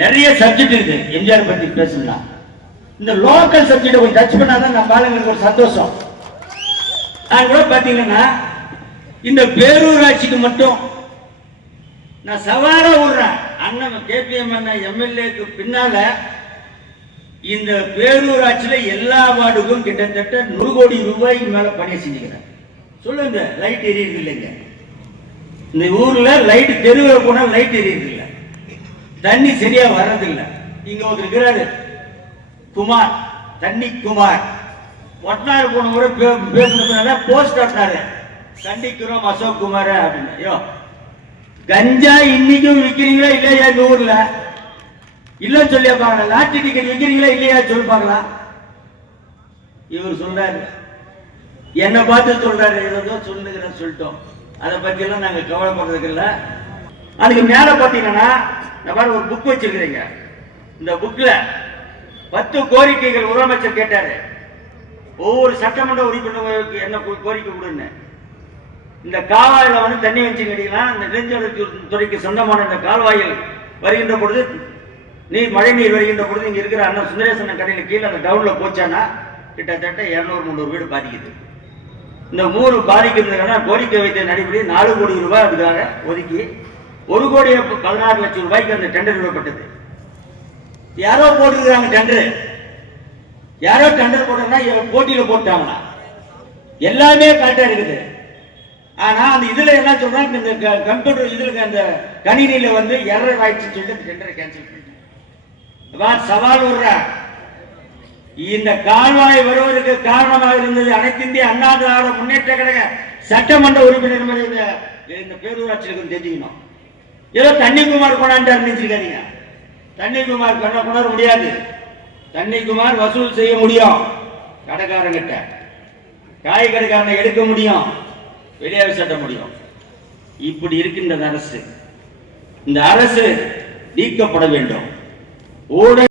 நிறைய சப்ஜெக்ட் இருக்கு எம்ஜிஆர் பத்தி பேசணும்னா. இந்த லோக்கல் சப்ஜெக்ட் கொஞ்சம் டச் பண்ணாதான் நம்ம ஆளுங்களுக்கு ஒரு சந்தோஷம். நான் கூட பாத்தீங்கன்னா இந்த பேரூராட்சிக்கு மட்டும் நான் சவாலா விடுறேன். அண்ணன் கேபிஎம் அண்ணன் எம்எல்ஏக்கு பின்னால இந்த பேரூராட்சியில எல்லா வார்டுக்கும் கிட்டத்தட்ட 100 கோடி ரூபாய்க்கு மேல பணி செஞ்சுக்கிறேன். சொல்லுங்க, லைட் எரியுது இல்லைங்க இந்த ஊர்ல? லைட் தெருவில் போனா லைட் எரியுது இல்லை, தண்ணி சரியா வர்றதில்லை. இங்க ஒருத்தர் இருக்கிறாரு குமார், தண்ணி குமார், ஒட்டினாரு போன முறை பேசுனதுனால போஸ்ட் ஒட்டினாரு, கண்டிக்கிறோம் அசோக் குமார் அப்படின்னு. ஐயோ, கஞ்சா இன்னைக்கும் விற்கிறீங்களா இல்லையா இந்த ஊர்ல? இல்ல சொல்லியாப்பாங்க. லாட்டரி டிக்கெட் விற்கிறீங்களா இல்லையா சொல்லுப்பாங்களா? இவர் சொல்றாரு, என்ன பார்த்து சொல்றாரு, ஏதோ சொல்லுங்கிறேன்னு சொல்லிட்டோம். அதை பத்தி எல்லாம் நாங்க கவலைப்படுறதுக்கு இல்ல. அதுக்கு மேல பாத்தீங்கன்னா ஒரு புக் வச்சிருக்கிறீங்க. இந்த புக்ல 10 கோரிக்கைகள் முதலமைச்சர் கேட்டாரு. ஒவ்வொரு சட்டமன்ற உறுப்பினருக்கு என்ன கோரிக்கை கொடுன்னு. இந்த கால்வாயில வந்து தண்ணி வச்சு கேட்டீங்கன்னா, இந்த நெடுஞ்சாலைத் துறைக்கு சொந்தமான இந்த கால்வாயில் வருகின்ற பொழுது மழை நீர் வருகின்ற பொழுது இங்க இருக்கிற அண்ணன் சுந்தரேசன் கடையில் கீழே அந்த டவுன்ல போச்சானா கிட்டத்தட்ட 200-300 வீடு பாதிக்குது. இந்த 3 பாதிக்கிறதுக்கான கோரிக்கை வைத்த அடிப்படையில் 4 கோடி ரூபாய் அதுக்காக ஒதுக்கி 1,16 லட்சம் ரூபாய்க்கு அந்த டெண்டர் விடப்பட்டது. யாரோ போட்டிருக்கிறாங்க டெண்டர். யாரோ டெண்டர் போட்டா போட்டியில போட்டாங்களா? எல்லாமே கரெக்டா இருக்குது. ஆனா அந்த இதுல என்ன சொல்றாங்க, இந்த கம்ப்யூட்டர் இதுல அந்த கணினியில வந்து எரர் ஆயிடுச்சுன்னு சொல்லிட்டு டெண்டரை கேன்சல் பண்ணிட்டாங்க. சவால் விடுற இந்த கால்வாய் வருவதற்கு காரணமாக இருந்தது அனைத்து இந்திய அண்ணா திராவிட முன்னேற்ற கழக சட்டமன்ற உறுப்பினர் இந்த பேரூராட்சிக்கு தெரிஞ்சுக்கணும். ஏதோ தண்ணிக்குமார் கொண்டாண்டார் நினைச்சிருக்காதீங்க. தண்ணிக்குமார் கொண்டாட முடியாது. தண்ணிக்குமார் வசூல் செய்ய முடியும், கடைக்காரங்கிட்ட காய் கடைக்காரனை எடுக்க முடியும், வெளியாக சட்ட முடியும். இப்படி இருக்கின்ற அரசு, இந்த அரசு நீக்கப்பட வேண்டும். ஊழல்